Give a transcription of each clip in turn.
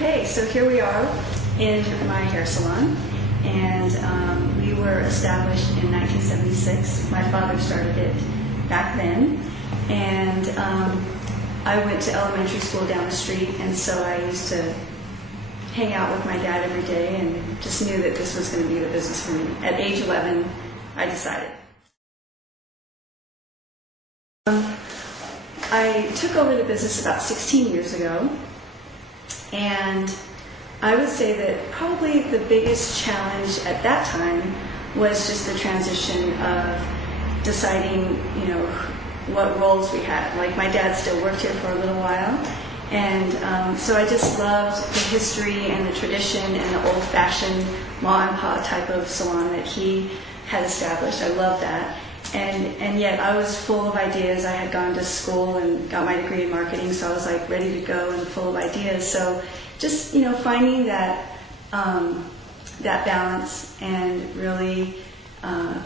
Okay, so here we are in my hair salon, and we were established in 1976. My father started it back then, and I went to elementary school down the street, and so I used to hang out with my dad every day and just knew that this was going to be the business for me. At age 11, I decided. I took over the business about 16 years ago, and I would say that probably the biggest challenge at that time was just the transition of deciding, what roles we had. Like, my dad still worked here for a little while, and so I just loved the history and the tradition and the old-fashioned ma and pa type of salon that he had established. I loved that. And yet I was full of ideas. I had gone to school and got my degree in marketing, so I was like ready to go and full of ideas. So just, finding that that balance and really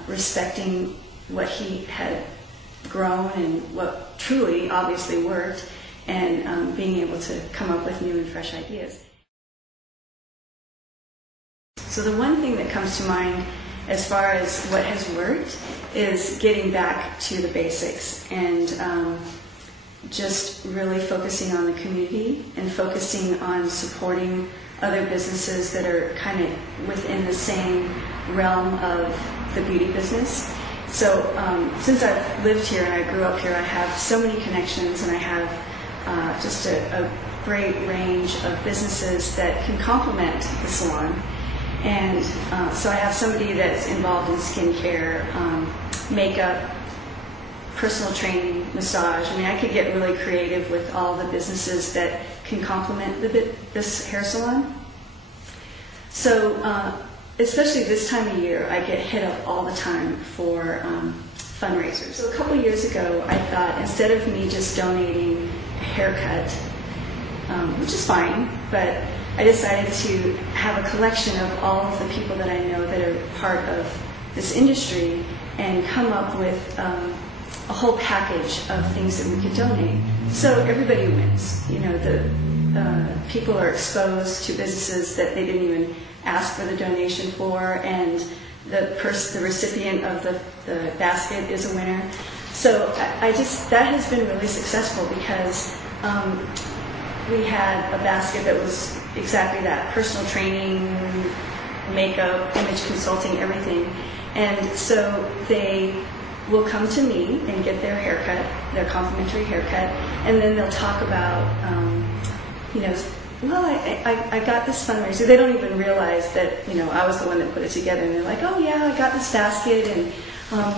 respecting what he had grown and what truly obviously worked, and being able to come up with new and fresh ideas. So the one thing that comes to mind as far as what has worked is getting back to the basics and just really focusing on the community and focusing on supporting other businesses that are kind of within the same realm of the beauty business. So since I've lived here and I grew up here, I have so many connections, and I have just a great range of businesses that can complement the salon. And so I have somebody that's involved in skincare, makeup, personal training, massage. I mean, I could get really creative with all the businesses that can complement this hair salon. So especially this time of year, I get hit up all the time for fundraisers. So a couple years ago, I thought, instead of me just donating a haircut, which is fine, but I decided to have a collection of all of the people that I know that are part of this industry and come up with a whole package of things that we could donate. So everybody wins. The people are exposed to businesses that they didn't even ask for the donation for, and the recipient of the basket is a winner. So that has been really successful, because we had a basket that was exactly that: personal training, makeup, image consulting, everything. And so they will come to me and get their haircut, their complimentary haircut, and then they'll talk about, well, I got this fundraiser. They don't even realize that, I was the one that put it together. And they're like, oh yeah, I got this basket, and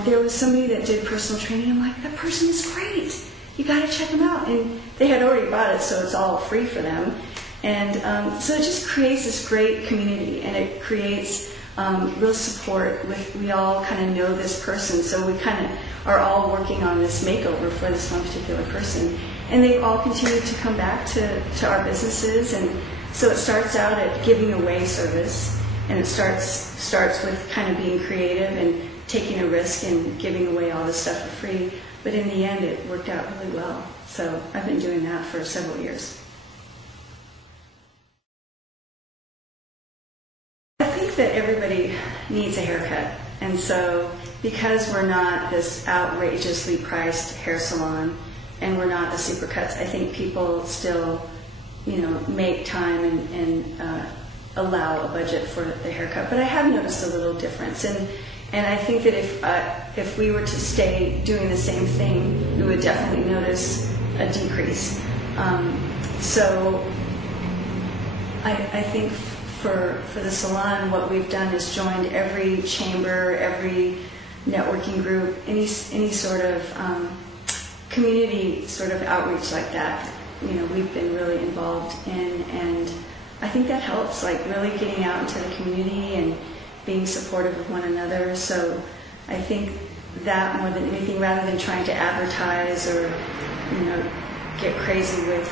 there was somebody that did personal training. I'm like, that person is great. You got to check them out. And they had already bought it, so it's all free for them. And so it just creates this great community, and it creates real support. We all kind of know this person, so we kind of are all working on this makeover for this one particular person. And they've all continued to come back to our businesses, and so it starts out at giving away service, and it starts with kind of being creative and taking a risk and giving away all this stuff for free. But in the end, it worked out really well. So I've been doing that for several years. I think that everybody needs a haircut. And so because we're not this outrageously priced hair salon, and we're not the Supercuts, I think people still, make time and allow a budget for the haircut. But I have noticed a little difference. And I think that if we were to stay doing the same thing, we would definitely notice a decrease. So I think for the salon, what we've done is joined every chamber, every networking group, any sort of community sort of outreach like that. We've been really involved in, and I think that helps, like really getting out into the community and being supportive of one another. So I think that more than anything, rather than trying to advertise or get crazy with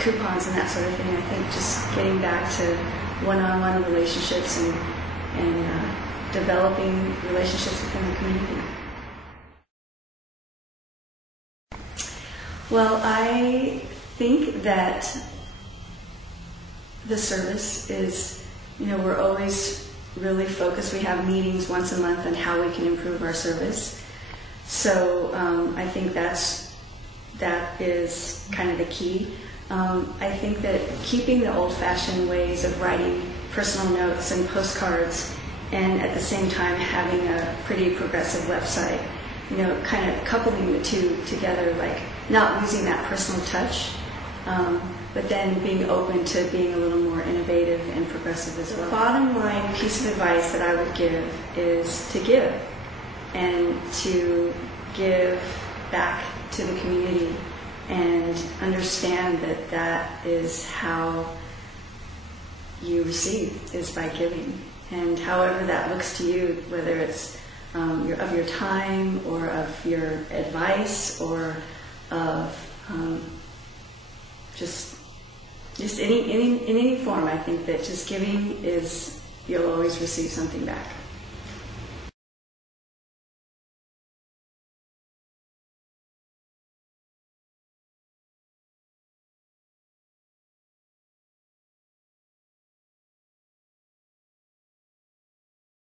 coupons and that sort of thing, I think just getting back to one-on-one relationships and developing relationships within the community. Well, I think that the service is, we're always really focused. We have meetings once a month on how we can improve our service. So I think that is kind of the key. I think that keeping the old-fashioned ways of writing personal notes and postcards, and at the same time having a pretty progressive website, kind of coupling the two together, like not losing that personal touch, but then being open to being a little more innovative and progressive as well. The bottom line piece of advice that I would give is to give, and to give back to the community, and understand that that is how you receive, is by giving. And however that looks to you, whether it's of your time, or of your advice, or of just in any form, I think that just giving is, you'll always receive something back.